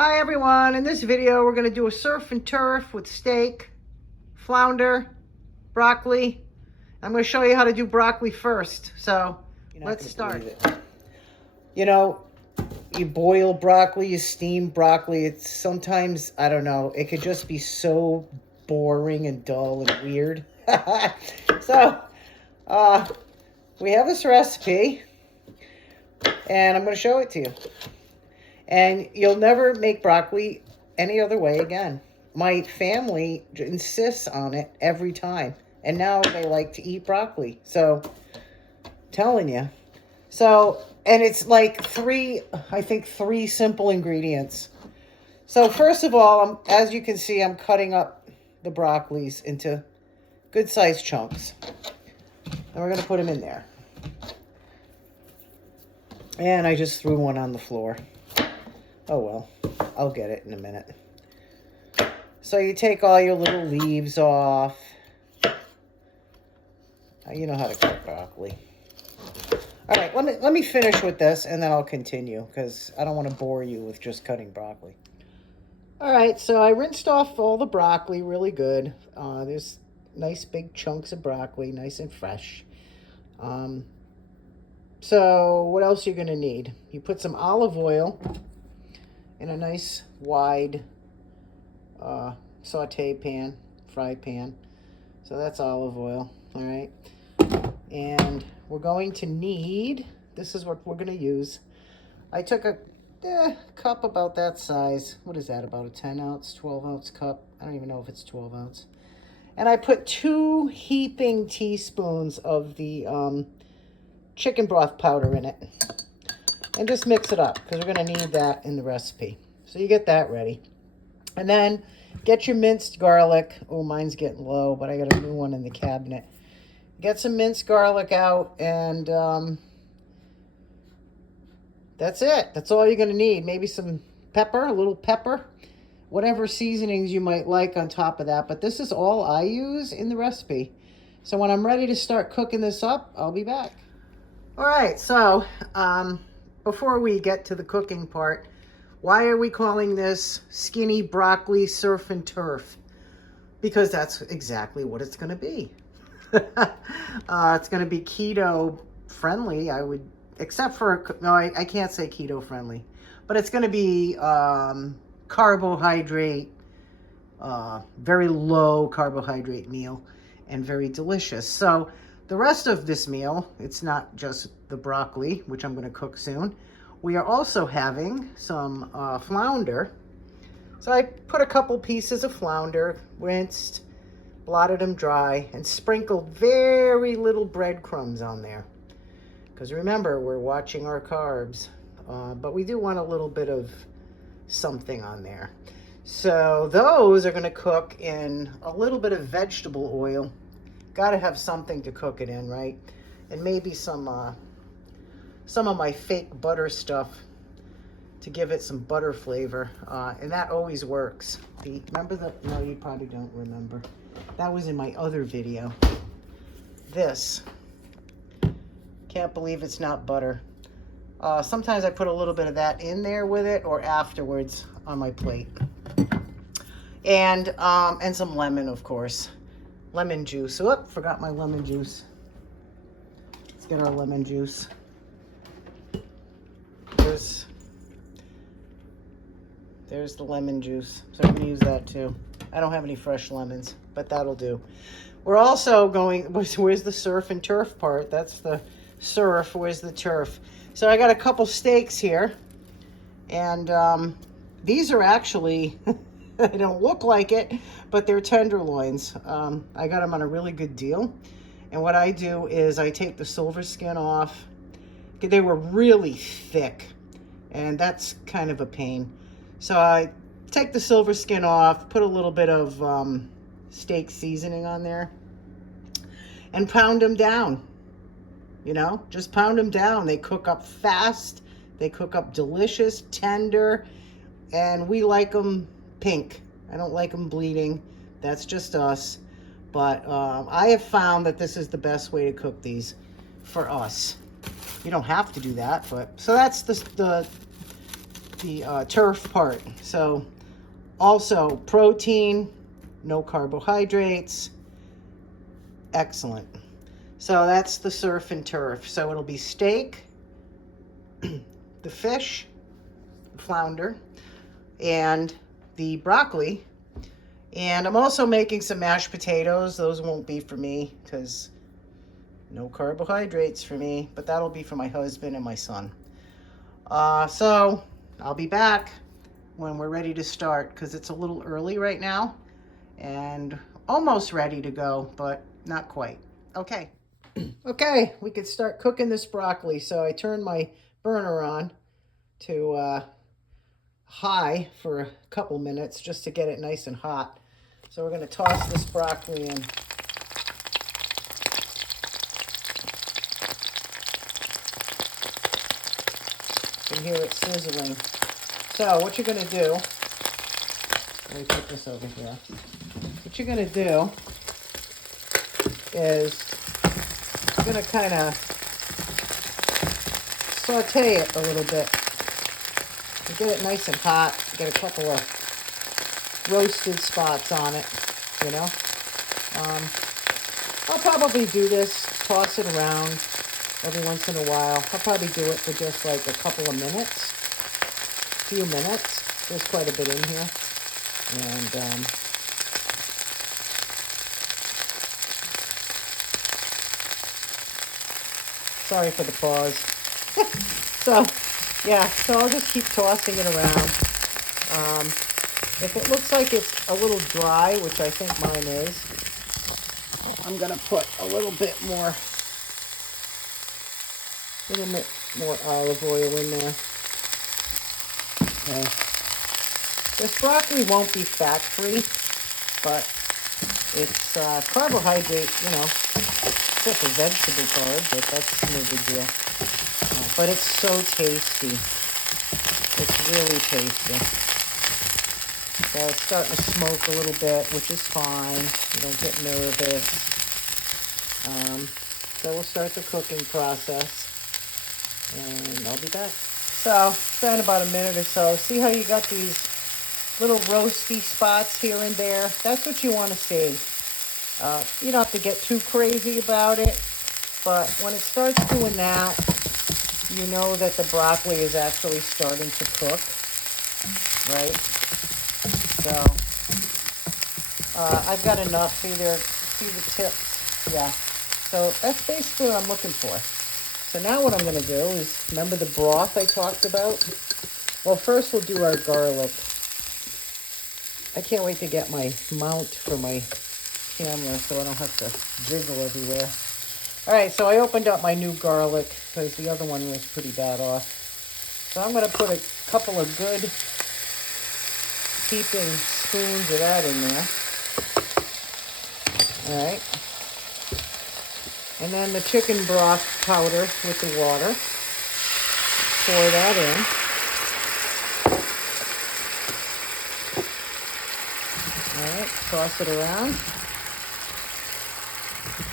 Hi everyone, in this video we're going to do a surf and turf with steak, flounder, broccoli. I'm going to show you how to do broccoli first, so let's start. You know, you boil broccoli, you steam broccoli, it's sometimes, I don't know, it could just be so boring and dull and weird. So, we have this recipe, and I'm going to show it to you. And you'll never make broccoli any other way again. My family insists on it every time. And now they like to eat broccoli. So, telling you. So, and it's like three simple ingredients. So first of all, as you can see, I'm cutting up the broccolis into good sized chunks. And we're going to put them in there. And I just threw one on the floor. Oh well, I'll get it in a minute. So you take all your little leaves off. You know how to cut broccoli. All right, let me finish with this and then I'll continue because I don't want to bore you with just cutting broccoli. All right, so I rinsed off all the broccoli really good. There's nice big chunks of broccoli, nice and fresh. So what else you're gonna need? You put some olive oil in a nice wide saute pan, fry pan. So that's olive oil, all right? And we're going to need, this is what we're gonna use. I took a cup about that size. What is that, about a 10 ounce, 12 ounce cup? I don't even know if it's 12 ounce. And I put 2 heaping teaspoons of the chicken broth powder in it. And just mix it up because we're going to need that in the recipe. So you get that ready. And then get your minced garlic. Oh, mine's getting low, but I got a new one in the cabinet. Get some minced garlic out, and that's it. That's all you're going to need. Maybe some pepper, a little pepper, whatever seasonings you might like on top of that. But this is all I use in the recipe. So when I'm ready to start cooking this up, I'll be back. All right, so before we get to the cooking part, why are we calling this skinny broccoli surf and turf? Because that's exactly what it's going to be. It's going to be keto friendly, except for, no, I can't say keto friendly, but it's going to be carbohydrate, very low carbohydrate meal, and very delicious. So the rest of this meal, it's not just the broccoli, which I'm going to cook soon. We are also having some flounder. So I put a couple pieces of flounder, rinsed, blotted them dry, and sprinkled very little breadcrumbs on there. Because remember, we're watching our carbs, but we do want a little bit of something on there. So those are going to cook in a little bit of vegetable oil. Got to have something to cook it in, right? And maybe some of my fake butter stuff to give it some butter flavor, and that always works. Remember that? No, you probably don't remember. That was in my other video. This, can't believe it's not butter. Sometimes I put a little bit of that in there with it or afterwards on my plate. And some lemon, of course. Lemon juice. Oh, forgot my lemon juice. Let's get our lemon juice. There's the lemon juice. So I'm going to use that too. I don't have any fresh lemons, but that'll do. We're also going, where's the surf and turf part? That's the surf. Where's the turf? So I got a couple steaks here. And these are actually, they don't look like it, but they're tenderloins. I got them on a really good deal. And what I do is I take the silver skin off. They were really thick, and that's kind of a pain. So I take the silver skin off, put a little bit of steak seasoning on there, and pound them down. You know, just pound them down. They cook up fast. They cook up delicious, tender, and we like them pink. I don't like them bleeding. That's just us. But I have found that this is the best way to cook these for us. You don't have to do that, but so that's the the turf part. So also protein, no carbohydrates, excellent. So that's the surf and turf. So it'll be steak, the fish, the flounder, and the broccoli. And I'm also making some mashed potatoes. Those won't be for me because no carbohydrates for me, but that'll be for my husband and my son. So I'll be back when we're ready to start because it's a little early right now and almost ready to go, but not quite. Okay. Okay, we could start cooking this broccoli. So I turned my burner on to high for a couple minutes just to get it nice and hot. So we're going to toss this broccoli in. You can hear it sizzling. So what you're going to do, let me put this over here. What you're going to do is you're going to kind of saute it a little bit. You get it nice and hot. Get a couple of roasted spots on it, you know. I'll probably do this, toss it around every once in a while. I'll probably do it for just like a couple of minutes, few minutes. There's quite a bit in here. And sorry for the pause. So, yeah, so I'll just keep tossing it around. If it looks like it's a little dry, which I think mine is, I'm going to put a little bit more olive oil in there. Okay. This broccoli won't be fat-free, but it's carbohydrate, you know, except for vegetable carb, but that's no big deal. But it's so tasty. It's really tasty. So it's starting to smoke a little bit, which is fine. You don't get nervous. So we'll start the cooking process, and I'll be back. So it's been about a minute or so. See how you got these little roasty spots here and there? That's what you want to see. You don't have to get too crazy about it, but when it starts doing that, you know that the broccoli is actually starting to cook, right? So I've got enough. See the tips? Yeah. So that's basically what I'm looking for. So now what I'm going to do is, remember the broth I talked about? Well, first we'll do our garlic. I can't wait to get my mount for my camera so I don't have to jiggle everywhere. All right, so I opened up my new garlic because the other one was pretty bad off. So I'm going to put a couple of good heaping spoons of that in there. All right. And then the chicken broth powder with the water. Pour that in. All right, toss it around.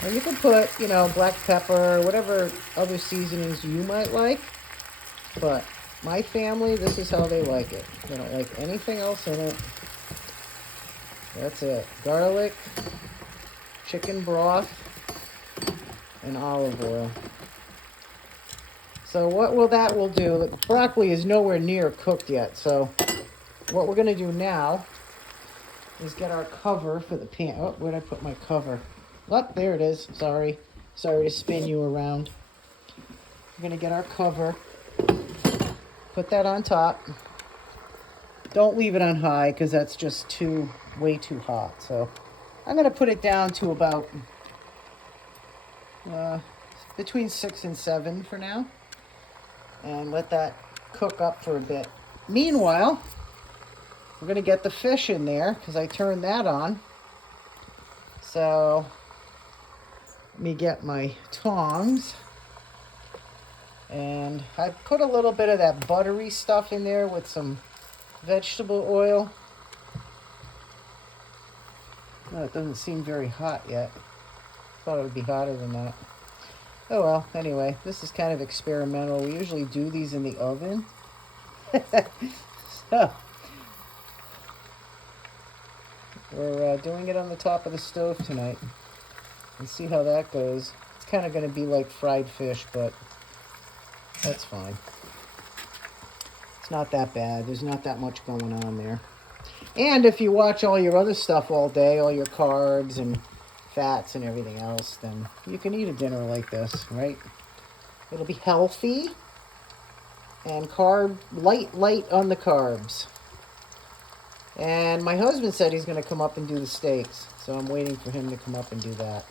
And you can put, you know, black pepper, whatever other seasonings you might like. But my family, this is how they like it. They don't like anything else in it. That's it. Garlic, chicken broth, and olive oil. So what that will do, the broccoli is nowhere near cooked yet. So what we're going to do now is get our cover for the pan. Oh, where'd I put my cover? Oh, there it is. Sorry to spin you around. We're going to get our cover. Put that on top. Don't leave it on high because that's just way too hot. So I'm going to put it down to about between 6 and 7 for now. And let that cook up for a bit. Meanwhile, we're going to get the fish in there because I turned that on. So let me get my tongs. And I put a little bit of that buttery stuff in there with some vegetable oil. Oh, it doesn't seem very hot yet. Thought it would be hotter than that. Oh well, anyway, this is kind of experimental. We usually do these in the oven. So, we're doing it on the top of the stove tonight. And see how that goes. It's kind of going to be like fried fish, but that's fine. It's not that bad. There's not that much going on there. And if you watch all your other stuff all day, all your carbs and fats and everything else, then you can eat a dinner like this, right? It'll be healthy and light on the carbs. And my husband said he's going to come up and do the steaks, so I'm waiting for him to come up and do that.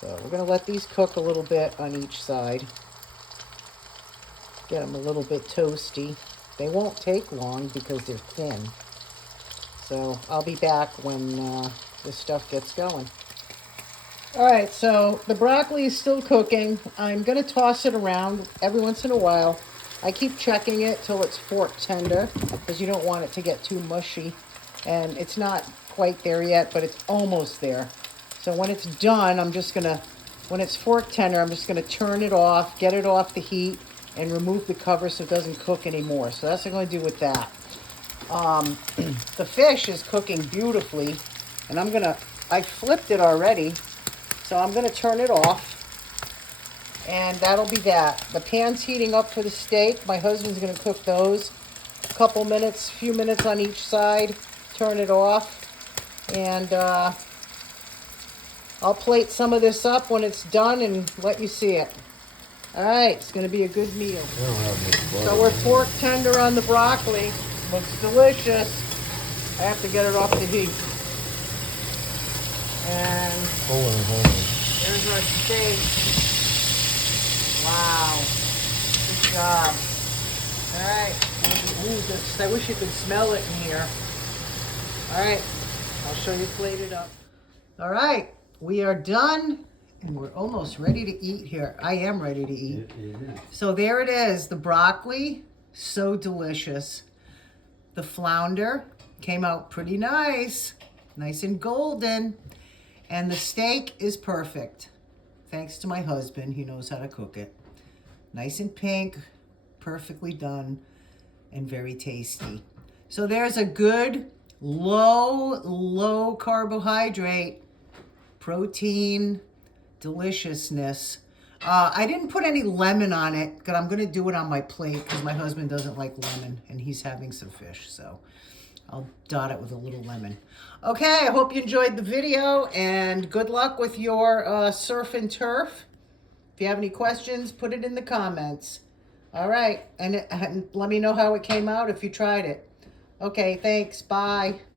So we're going to let these cook a little bit on each side. Get them a little bit toasty. They won't take long because they're thin. So I'll be back when this stuff gets going. All right, so the broccoli is still cooking. I'm going to toss it around every once in a while. I keep checking it till it's fork tender because you don't want it to get too mushy. And it's not quite there yet, but it's almost there. So when it's done, when it's fork tender, I'm just going to turn it off, get it off the heat, and remove the cover so it doesn't cook anymore. So that's what I'm going to do with that. The fish is cooking beautifully, and I flipped it already, so I'm going to turn it off, and that'll be that. The pan's heating up for the steak. My husband's going to cook those a few minutes on each side, turn it off, and I'll plate some of this up when it's done and let you see it. All right, it's going to be a good meal. So we're fork tender on the broccoli. Looks delicious. I have to get it off the heat. And there's our steak. Wow. Good job. All right. Ooh, I wish you could smell it in here. All right. I'll show you plated up. All right. We are done. And we're almost ready to eat here. I am ready to eat. So there it is. The broccoli. So delicious. The flounder came out pretty nice. Nice and golden. And the steak is perfect. Thanks to my husband. He knows how to cook it. Nice and pink. Perfectly done. And very tasty. So there's a good low carbohydrate, protein, deliciousness. I didn't put any lemon on it, but I'm going to do it on my plate because my husband doesn't like lemon and he's having some fish. So I'll dot it with a little lemon. Okay, I hope you enjoyed the video and good luck with your surf and turf. If you have any questions, put it in the comments. All right, and let me know how it came out if you tried it. Okay, thanks. Bye.